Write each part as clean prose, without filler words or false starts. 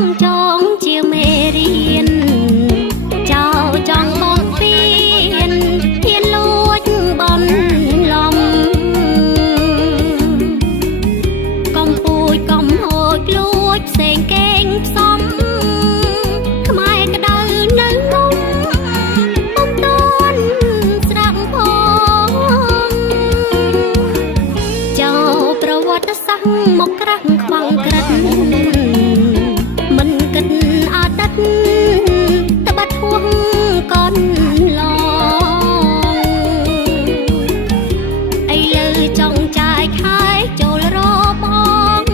ងចងជាមេរៀនចៅចង់បងពៀនហ៊ានលួចបនលំកំពូចកំហូចលួចផ្សេងកេងផ្សំខ្មែរក្តៅនៅនំបំតនស្រាក់ផងចៅប្រវត្តិសាស្ត្រមកក្រាស់ខ្វងក្រិតមិនគិតអតីតតបាត់ហួងកនឡងឥឡូវចង់ចាយខែចូលរបង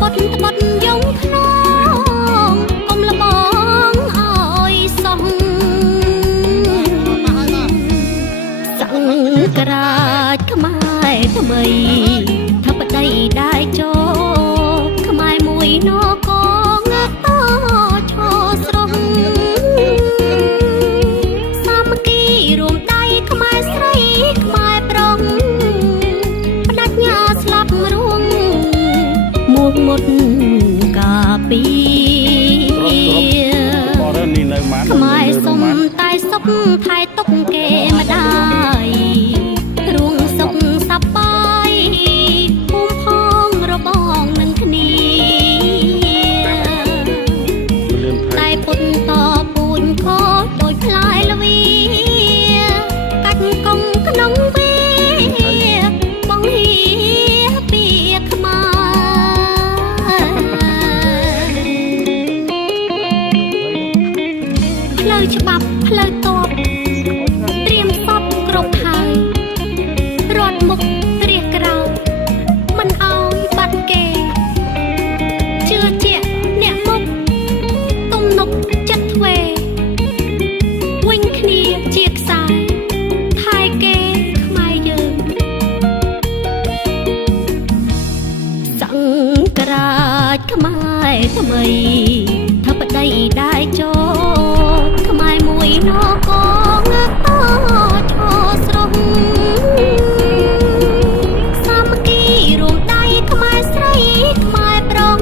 ពត់ត្បត់យងខ្នងកុំលបងអើយសោះសង្ក្រាចខ្មែរថ្មីថាបដីដែរចូលខ្មែរមួយនគរតឈរស្រស់សាមគ្គីរួមដៃខ្មែរស្រីខ្មែរប្រុងបដិញ្ញាស្លាប់រួងមួកមុតកាពីខ្មែរសុំតែសុខថែទុកគេម្ដាយរួងសុខសប្បាយភូមិផងរបងនឹងគ្នាតែពុតតពូនខដូចផ្លែល្វីកាច់កងក្នុងវាបងហៀពីខ្មែរផ្លូវច្បាប់ផ្លូវតបត្រៀមសពគ្រប់ហើយរត់មុខរះក្រោយមិនអោយបាត់គេជឿជាក់អ្នកមុខទំនុកចិត្តធ្វេវិញគ្នាជាខ្សែថែគេខ្មែរយើងសង្ក្រាចខ្មែរថ្មីថាបដីដែរចូលខ្មែរមួយនគរតឈរស្រស់សាមគ្គីរួមដៃខ្មែរស្រីខ្មែរប្រុង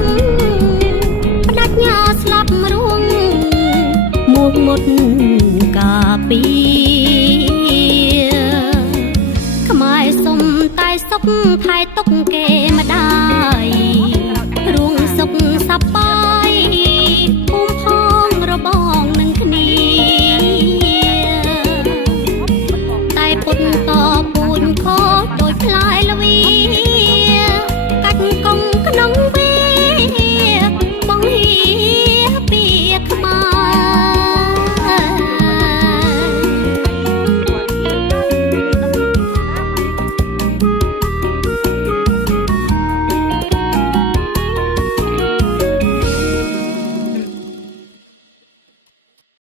បដិញ្ញាស្លាប់រួងមួកមុតកាពីខ្មែរសុំតែសុខថែទុកគេម្ដាយរួងសុខសប្បាយភូមិផងរបងនឹងគ្នាតែពុតតពូនខដូចផ្លែ